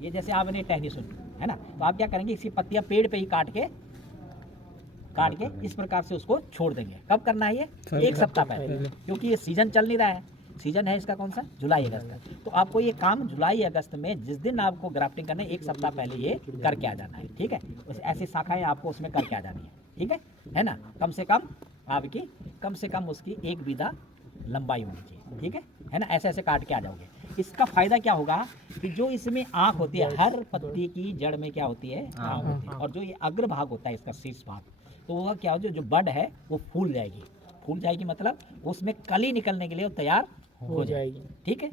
ये जैसे आपने टहनी सुनी है ना, तो आप क्या करेंगे, इसकी पत्तियां पेड़ पे ही काट के इस प्रकार से उसको छोड़ देंगे। कब करना है ये? 1 सप्ताह पहले, क्योंकि ये सीजन चल नहीं रहा है। सीजन है इसका कौन सा? जुलाई अगस्त का। तो आपको ये काम जुलाई अगस्त में जिस दिन आपको ग्राफ्टिंग करना है 1 सप्ताह पहले ये करके आ जाना है, ठीक है। ऐसी शाखाएं आपको उसमें करके आ जानी है, ठीक है ना। कम से कम उसकी 1 बीघा लंबाई होनी चाहिए, ठीक है ना। ऐसे ऐसे काट के आ जाओगे। इसका फायदा क्या होगा कि जो इसमें आँख होती है, हर पत्ती की जड़ में क्या होती है? आँख होती है। और जो ये अग्र भाग होता है इसका, शीर्ष भाग, तो वह क्या हो, जो बड है वो फूल जाएगी मतलब उसमें कली निकलने के लिए वो तैयार हो जाएगी, ठीक है।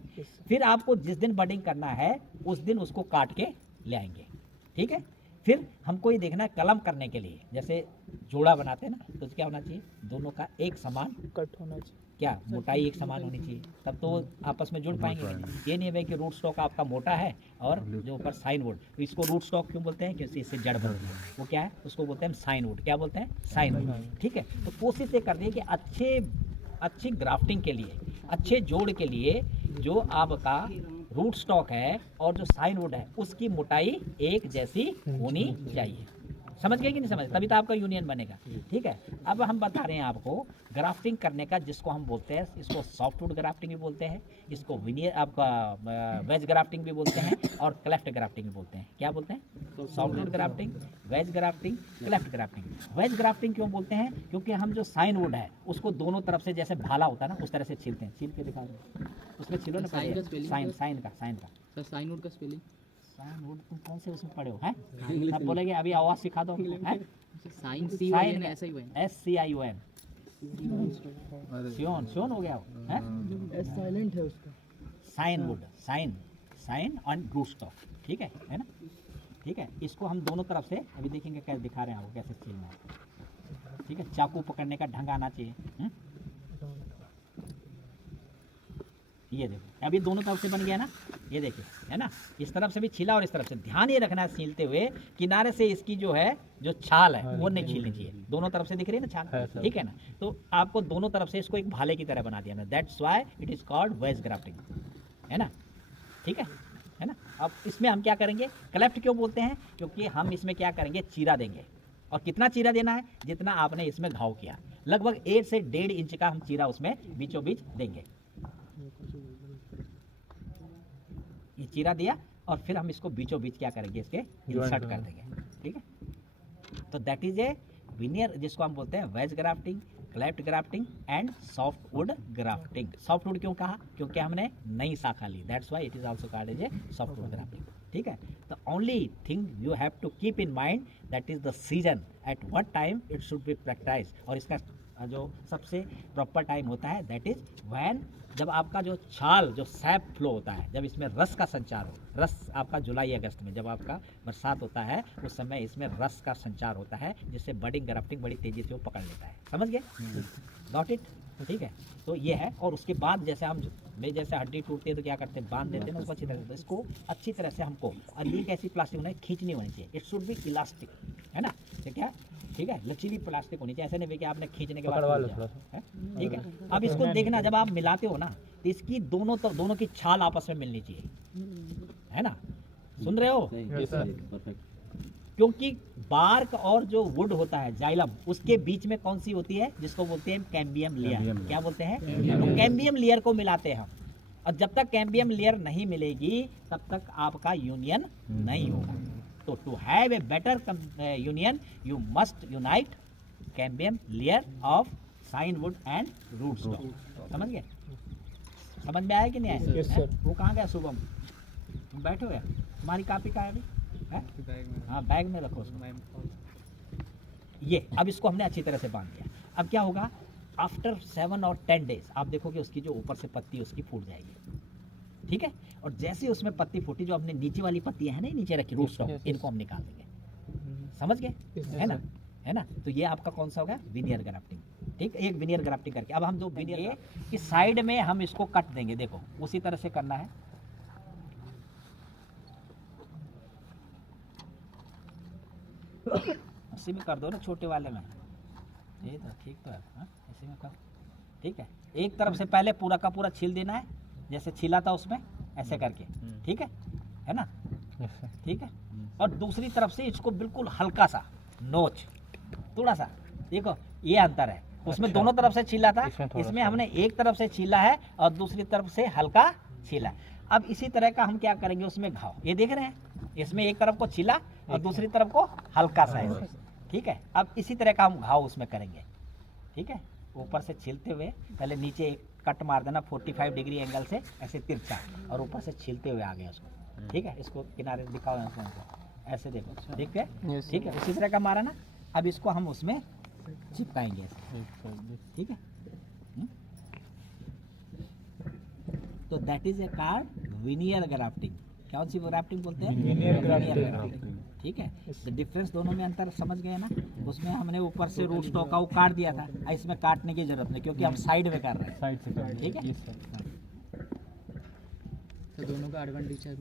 फिर आपको जिस दिन बडिंग करना है उस दिन उसको काट के ले आएंगे, ठीक है। फिर हमको ये देखना है कलम करने के लिए, जैसे जोड़ा बनाते हैं ना, तो क्या होना चाहिए? दोनों का एक समान कट होना चाहिए, क्या मोटाई एक समान होनी चाहिए, तब तो आपस में जुड़ पाएंगे। ये नहीं है कि रूट स्टॉक आपका मोटा है और जो ऊपर साइन वुड, तो इसको रूट स्टॉक क्यों बोलते हैं? क्योंकि इससे जड़ बनती है। वो क्या है? उसको बोलते हैं साइन वुड। क्या बोलते हैं? साइन वुड, ठीक है। तो कोशिश ये करनी है कि अच्छी ग्राफ्टिंग के लिए, अच्छे जोड़ के लिए जो आपका रूट स्टॉक है और जो साइन वुड है उसकी मोटाई एक जैसी होनी चाहिए। समझ गए कि नहीं समझ? तभी तो आपका यूनियन बनेगा, ठीक है। अब हम बता रहे हैं आपको ग्राफ्टिंग करने का, जिसको हम बोलते हैं, इसको सॉफ्टवुड ग्राफ्टिंग भी बोलते हैं, इसको विनियर आपका वेज ग्राफ्टिंग भी बोलते हैं और क्लेफ्ट ग्राफ्टिंग भी बोलते हैं। क्या बोलते हैं? Softwood grafting, veg grafting, cleft grafting. Veg grafting क्यों बोलते हैं? क्योंकि हम जो साइन वुड है उसको दोनों तरफ से जैसे भाला होता है ना, उस तरह से छीलते हैं। छील के दिखा दो, उसमें छीलो ना पहले। साइन का साइन वुड का स्पेलिंग? साइन वुड तुम कौन से उसमें पढ़े हो? हैं अब बोलेंगे, अभी आवाज सिखा दो। साइन ऐसा ही है, SCION, सियोन हो गया है, साइलेंट है उसका। Scion wood, scion and rootstock, ठीक है ना, ठीक है। इसको हम दोनों तरफ से अभी देखेंगे, कैसे दिखा रहे हैं आपको कैसे छीलना है, ठीक है। चाकू पकड़ने का ढंग आना चाहिए। ये देखो अभी दोनों तरफ से बन गया ना, ये देखिए, है ना। इस तरफ से भी छीला और इस तरफ से। ध्यान ये रखना है छीलते हुए, किनारे से इसकी जो है जो छाल है वो नहीं छीलनी चाहिए। दोनों तरफ से दिख रही है ना छाल, ठीक है ना। तो आपको दोनों तरफ से इसको एक भाले की तरह बना दिया ना, that's why it is called veg grafting, है ना, ठीक है ना। अब इसमें हम क्या करेंगे? क्लेफ्ट क्यों बोलते हैं? क्योंकि हम इसमें क्या करेंगे? चीरा देंगे। और कितना चीरा देना है? जितना आपने इसमें घाव किया, लगभग 1 से 1.5 इंच का हम चीरा उसमें बीचों बीच देंगे। ये चीरा दिया और फिर हम इसको बीचों बीच क्या करेंगे? इसके इंसर्ट कर देंगे, ठीक है। तो दैट इज ए विनियर, जिसको हम बोलते हैं wedge grafting, cleft grafting and softwood grafting. Softwood क्यों कहा? क्योंकि हमने नई शाखा ली, that's why it is also called as a softwood grafting, ठीक है। The only thing you have to keep in mind that is the season, at what time it should be practice. और इसका जो सबसे प्रॉपर टाइम होता है that is when, जब आपका जो छाल, जो सैप फ्लो होता है, जब इसमें रस का संचार हो। रस आपका जुलाई अगस्त में जब आपका बरसात होता है उस समय इसमें रस का संचार होता है, जिससे बडिंग ग्राफ्टिंग बड़ी तेजी से वो पकड़ लेता है। समझ गए? गॉट इट, ठीक है। तो ये है। और उसके बाद जैसे हम जैसे हड्डी टूटती है तो क्या करते हैं? बांध देते हैं ना उसको अच्छी तरह से। तो इसको अच्छी तरह से हमको, और ये कैसी प्लास्टिक होना है? खींचनी होनी चाहिए। इट शुड बी इलास्टिक, है ना। तो क्या, ठीक है, लचीली प्लास्टिक होनी चाहिए। ऐसे नहीं कि आपने खींचने के बाद, ठीक है। अब इसको देखना, जब आप मिलाते हो ना तो इसकी दोनों की छाल आपस में मिलनी चाहिए, है ना। सुन रहे हो? क्योंकि बार्क और जो वुड होता है, जाइलम, उसके बीच में कौन सी होती है? जिसको बोलते हैं कैम्बियम लेयर। क्या बोलते हैं? तो कैम्बियम लेयर को मिलाते हैं हम। और जब तक कैम्बियम लेयर नहीं मिलेगी तब तक आपका यूनियन नहीं होगा। तो to have a better union you must unite cambium layer of scion wood and rootstock. समझ गए? समझ में आया कि नहीं आया? Yes, sir. वो कहाँ गया शुभम? तुम बैठे हो? तुम्हारी कॉपी कहाँ है अभी? हाँ, बैग में रखो उसको। ये अब इसको हमने अच्छी तरह से बांध दिया। अब क्या होगा? आफ्टर 7 और 10 डेज आप देखोगे उसकी जो ऊपर से पत्ती उसकी फूट जाएगी, ठीक है। और जैसे उसमें पत्ती फूटी, जो हमने नीचे वाली पत्तियां है ना, नीचे रखी रूट स्टॉक, इनको हम निकाल देंगे। समझ गए? है ना। तो ये आपका कौन सा होगा? विनियर ग्राफ्टिंग, ठीक। एक विनियर ग्राफ्टिंग करके अब हम जो विनियर की साइड में हम इसको कट देंगे। देखो उसी तरह से करना है। इसी में कर दो ना, छोटे वाले में। ये तो ठीक तो है, हाँ? इसी में कर, ठीक है। एक तरफ से पहले पूरा का पूरा छील देना है, जैसे छीला था उसमें, ऐसे करके, ठीक है ना। ठीक है। और दूसरी तरफ से इसको बिल्कुल हल्का सा नोच, थोड़ा सा, देखो ये अंतर है। उसमें दोनों तरफ से छीला था, इसमें हमने एक तरफ से छीला है और दूसरी तरफ से हल्का छीला। अब इसी तरह का हम क्या करेंगे उसमें घाव, ये देख रहे हैं, इसमें एक तरफ को छीला और दूसरी तरफ को हल्का सा है, ठीक है। अब इसी तरह का हम घाव उसमें करेंगे, ठीक है। ऊपर से छीलते हुए पहले नीचे एक कट मार देना 45 डिग्री एंगल से ऐसे तिरछा, और ऊपर से छीलते हुए आगे उसको, ठीक है। इसको किनारे दिखाओ ऐसे, देखो ठीक है, ठीक है। उसी तरह का मारा ना। अब इसको हम उसमें चिपकाएंगे ऐसे, ठीक है। तो that is a card veneer grafting. कौन सी ग्राफ्टिंग बोलते हैं? विनियर ग्राफ्टिंग, ठीक है। तो डिफरेंस दोनों में अंतर समझ गए ना। उसमें हमने ऊपर से रूट स्टॉक का वो काट दिया था, इसमें काटने की जरूरत नहीं क्योंकि हम साइड में कर रहे हैं, साइड से, ठीक है। तो दोनों का एडवांटेज और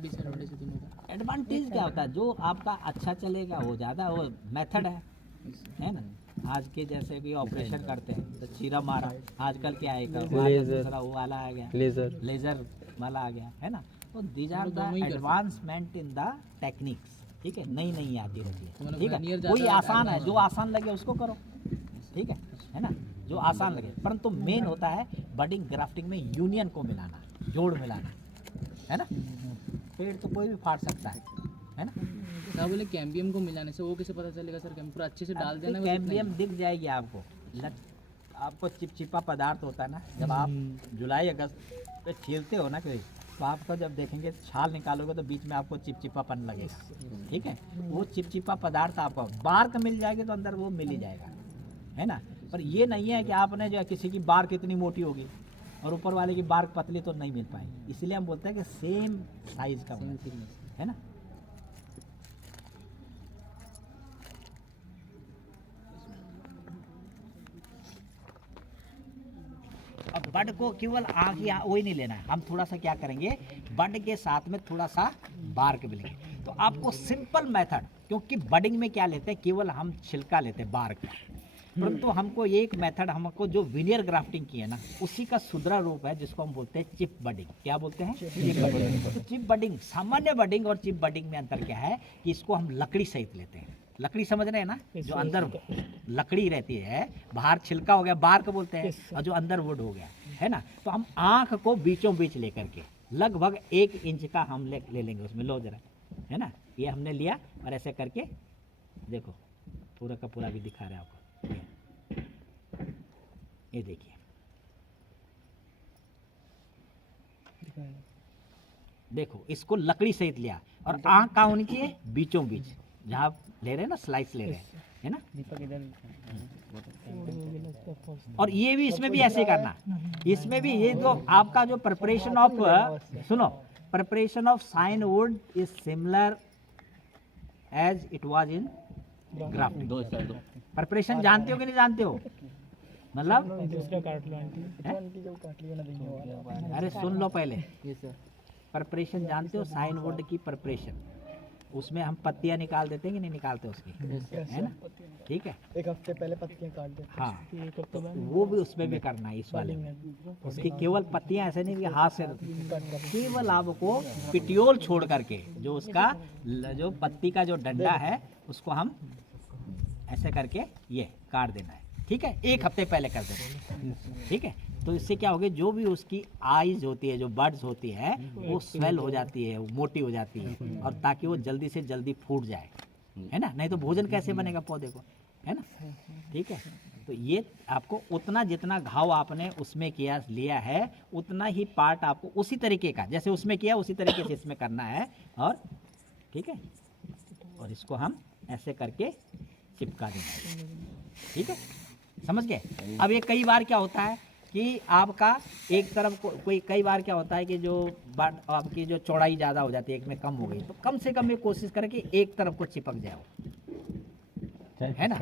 डिसएडवांटेज दोनों का। एडवांटेज क्या होता है? जो आपका अच्छा चलेगा वो ज़्यादा, वो मेथड है ना। आज के जैसे भी ऑपरेशन करते हैं तो चीरा मारा, आजकल क्या है दूसरा वो वाला आ गया, लेजर वाला आ गया, है ना। तो these are the advancement in the techniques, ठीक है। नई नई आती रहती है, ठीक है। कोई आसान है, जो आसान लगे उसको करो, ठीक है ना, जो आसान लगे। परंतु मेन होता है बडिंग ग्राफ्टिंग में यूनियन को मिलाना, जोड़ मिलाना, है ना। पेड़ तो कोई भी फाड़ सकता है ना। क्या बोले कैम्बियम को मिलाने से वो कैसे पता चलेगा सर? पूरा अच्छे से डाल देना, कैम्बियम दिख जाएगी आपको। आपको चिपचिपा पदार्थ होता है ना, जब आप जुलाई अगस्त पे छीलते हो ना कोई, तो आपको जब देखेंगे छाल निकालोगे तो बीच में आपको चिपचिपापन लगेगा, ठीक है। वो चिपचिपा पदार्थ आपको बार्क मिल जाएगी तो अंदर वो मिल ही जाएगा, है ना। पर ये नहीं है कि आपने जो किसी की बार्क इतनी मोटी होगी और ऊपर वाले की बार्क पतली तो नहीं मिल पाएगी। इसलिए हम बोलते हैं कि सेम साइज का है ना। अब बड को केवल आग या वही नहीं लेना है, हम थोड़ा सा क्या करेंगे, बड के साथ में थोड़ा सा बार्क भी लेंगे। तो आपको सिंपल मेथड, क्योंकि बडिंग में क्या लेते हैं, केवल हम छिलका लेते हैं बार्क का, परंतु हमको एक मेथड, हमको जो विनियर ग्राफ्टिंग की है ना, उसी का सुधरा रूप है जिसको हम बोलते हैं चिप बडिंग। क्या बोलते हैं? Chip budding. तो चिप बडिंग, सामान्य बडिंग और चिप बडिंग में अंतर क्या है कि इसको हम लकड़ी सहित लेते हैं। लकड़ी समझ रहे हैं ना, जो अंदर लकड़ी रहती है, बाहर छिलका हो गया बार्क बोलते हैं, और जो अंदर वुड हो गया, है ना। तो हम आँख को बीचों बीच लेकर के लगभग 1 इंच का हम ले लेंगे उसमें, लो जरा, है ना। ये हमने लिया और ऐसे करके देखो, पूरा का पूरा भी दिखा रहा है आपको, ये देखिए, देखो इसको लकड़ी सहित लिया और आँख कहाँ होनी चाहिए? बीचों बीच, जहाँ आप ले रहे हैं ना, स्लाइस ले रहे हैं, है ना। और ये भी, इसमें भी ऐसे करना, इसमें भी ये जो आपका जो प्रिपरेशन ऑफ, सुनो, preparation of scion wood is similar as it was in grafting. Preparation जानते हो कि नहीं जानते हो? मतलब अरे सुन लो पहले, प्रिपरेशन जानते हो? साइन वुड की प्रिपरेशन, उसमें हम पत्तियां निकाल देते हैं कि नहीं निकालते उसकी, है ना, ठीक है। एक हफ्ते पहले पत्तियां काट देते। हाँ, तो वो भी उसमें भी करना है, इस वाले में। उसकी केवल पत्तियां ऐसे नहीं कि हाथ से, केवल आपको पिटियोल छोड़ करके जो उसका जो पत्ती का जो डंडा है उसको हम ऐसे करके ये काट देना है, ठीक है। 1 हफ्ते पहले कर देना, ठीक है। तो इससे क्या होगा, जो भी उसकी आईज होती है, जो बर्ड्स होती है, वो स्वेल हो जाती है, वो मोटी हो जाती है, और ताकि वो जल्दी से जल्दी फूट जाए, है ना। नहीं तो भोजन कैसे बनेगा पौधे को, है ना, ठीक है। तो ये आपको उतना जितना घाव आपने उसमें किया लिया है, उतना ही पार्ट आपको उसी तरीके का, जैसे उसमें किया उसी तरीके से इसमें करना है, और ठीक है। और इसको हम ऐसे करके चिपका देंगे, ठीक है, समझ गए। अब ये कई बार क्या होता है कि आपका एक तरफ को कोई, कई बार क्या होता है कि जो आपकी जो चौड़ाई ज़्यादा हो जाती है, एक में कम हो गई, तो कम से कम ये कोशिश करें कि एक तरफ को चिपक जाओ, है ना।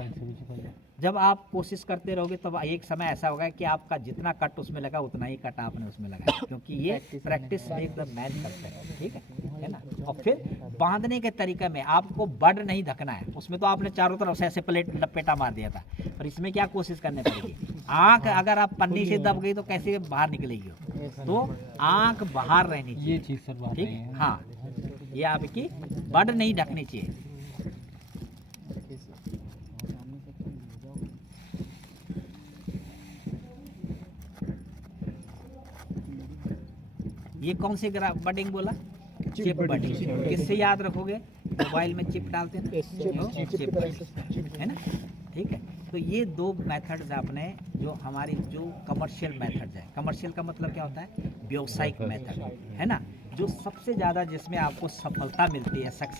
जब आप कोशिश करते रहोगे तब एक समय ऐसा होगा कि आपका जितना कट उसमें लगा उतना ही कट आपने उसमें लगाया, क्योंकि ये प्रैक्टिस मेक द मैन करते हैं, ठीक है ना। और फिर बांधने के तरीके में आपको बड नहीं ढकना है, उसमें तो आपने चारों तरफ से ऐसे प्लेट लपेटा मार दिया था, पर इसमें क्या कोशिश करनी पड़ेगी, आँख अगर आप पन्नी से दब गई तो कैसे बाहर निकलेगी, तो आँख बाहर रहनी चाहिए, ये चीज़ सर बात ठीक है। हाँ, ये आपकी बड नहीं ढकनी चाहिए। ये कौन से बडिंग बोला? Chip budding. किससे याद रखोगे? मोबाइल में चिप डालते हैं ना, चिप बडिंग, है ना? ठीक है। तो ये दो मेथड्स आपने जो हमारी जो कमर्शियल मेथड्स है, कमर्शियल का मतलब क्या होता है? व्यावसायिक मेथड, है ना? जो सबसे ज़्यादा जिसमें आपको सफलता मिलती है, सक्सेस